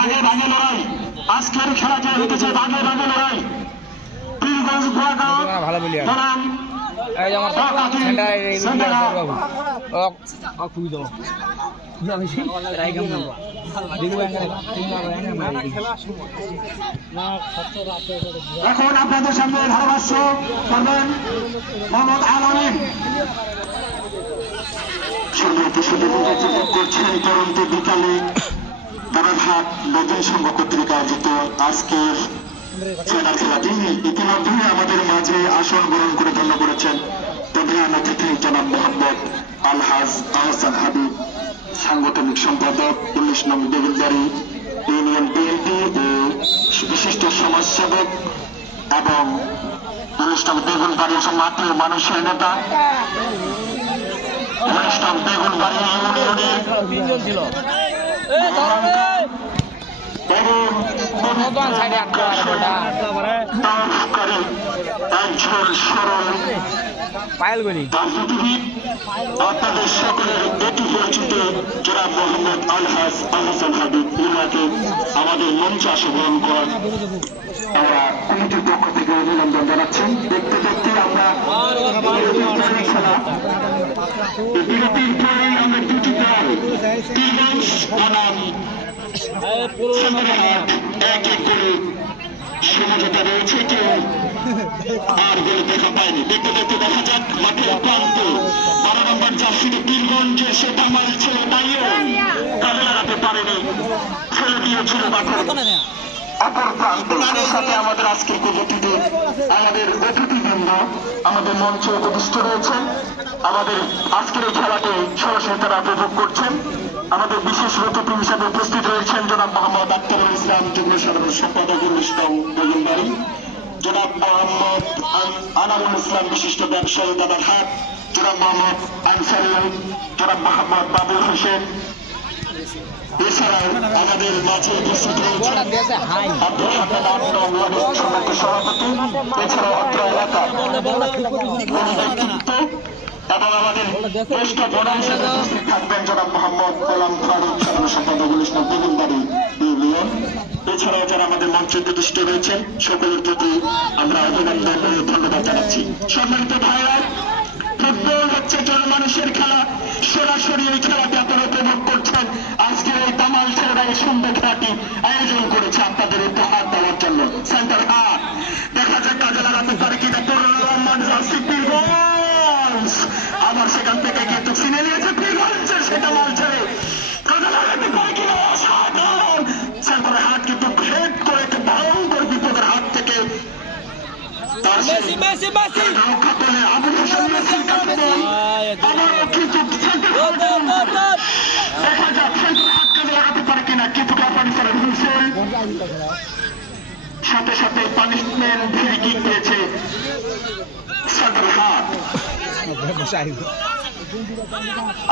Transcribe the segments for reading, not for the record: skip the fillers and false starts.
আগে ভাগে লড়াই, আজকের খেলাটা হতেছে ভাগে ভাগে লড়াই। পীরগঞ্জ গোয়াগাঁও বনাম এখন আপনাদের সামনে ধারাভাষ্য করবেন মোহাম্মদ আলামিন। করছেন পরন্ত বিকালে বারারহাট নতুন সংঘ কর্তৃক আয়োজিত আজকের ফাইনাল খেলাটি ইতিমধ্যে আমাদের মাঝে আসন গ্রহণ করে ধন্য করেছেন প্রধান অতিথি জনাব মোহাম্মদ আলহাজ আহসান হাবিব, সাংগঠনিক সম্পাদক 19 নং বেগুনবাড়ি ইউনিয়ন বিএনপি ও বিশিষ্ট সমাজসেবক এবং 19 নং বেগুনবাড়ির মাটির মানুষের নেতা, 19 নং বেগুনবাড়ি ইউনিয়নের একজন সরল রাজনীতিবিদ, আপনাদের সকলের অতি পরিচিত জনাব মোহাম্মদ আলহাজ আহসান হাবিব ইনাকে আমাদের মঞ্চে অংশগ্রহণ করার আমরা কমিটির পক্ষ থেকে অভিনন্দন জানাচ্ছেন। দেখতে দেখতে আমরা খেলা বিরতির পরে আমরা দুটি দল পীরগঞ্জ বনাম এক এক করে সমঝোতা রয়েছে, কেউ আর বলে দেখা পায়নি। দেখতে দেখতে দেখা যাক মাঠের প্রান্ত 12 নম্বর জার্সিতে পীরগঞ্জের সে দামাল ছেলে তাইও কাজে লাগাতে পারেনি, ছেলে দিয়েছিল মাঠের অপর প্রান্ত। সেই সাথে আমাদের আজকের পদ্ধতিতে আমাদের অতিথিবৃন্দ আমাদের মঞ্চে উপবিষ্ট রয়েছেন, আমাদের আজকের এই খেলাতে সরাসরি তারা উপভোগ করছেন। আমাদের বিশেষ অতিথি হিসাবে উপস্থিত রয়েছেন জনাব মোহাম্মদ আক্তারুল ইসলাম, যুগ্ম সাধারণ সম্পাদক 19 নং বেগুনবাড়ি, জনাব মোহাম্মদ আনারুল ইসলাম, বিশিষ্ট ব্যবসায়ী বারারহাট, জনাব মোহাম্মদ আনসারুল, জনাব মোহাম্মদ বাবুল হোসেন। এছাড়াও আমাদের মাঝে উপস্থিত রয়েছেন আব্দুল হাকিম সমিতির সভাপতি, এছাড়াও অত্র এলাকার ব্যক্তিত্ব এবং আমাদের জ্যেষ্ঠ প্রধান হিসেবে উপস্থিত থাকবেন জনাব মোহাম্মদ গোলাম ফারুক, সাধারণ সম্পাদক 19 নং বেগুনবাড়ি ইউনিয়ন। এছাড়াও যারা আমাদের মঞ্চে প্রতিষ্ঠিত রয়েছেন সকলের প্রতি আমরা অভিনন্দন ও ধন্যবাদ জানাচ্ছি। সম্মানিত ভাইরা, ফুটবল হচ্ছে জনমানুষের খেলা, সরাসরি এই খেলাটি আপনারা উপভোগ করছেন। আজকের এই দামাল ছেলেরা এই সুন্দর খেলাটি আয়োজন করেছে আপনাদের উপহার দেওয়ার জন্য। সেন্টার হাট দেখা যাক কাজে লাগাতে পারে কিনা রহমান জার্সি পীরগঞ্জ, আবার সেখান থেকে কিন্তু চিনে নিয়েছে পীরগঞ্জের সেটা মাল ছেলে, কাজে লাগাতে পারে কিনা অসাধারণ। সেন্টার হাট কিন্তু ভেদ করে একটি ভয়ঙ্কর বিপদের হাত থেকে রক্ষা পেলে আবুল হোসেন মেসির কাছে আবারও কিন্তু দেখা যাক সেন্টার হাট কাজে লাগাতে পারে কিনা, কিন্তু আফগানিস্তানের হুসেন সাথে সাথে পানিশমেন্ট ফ্রি কিক পেয়েছে সেন্টার হাট।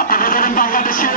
আপনারা জানেন বাংলাদেশের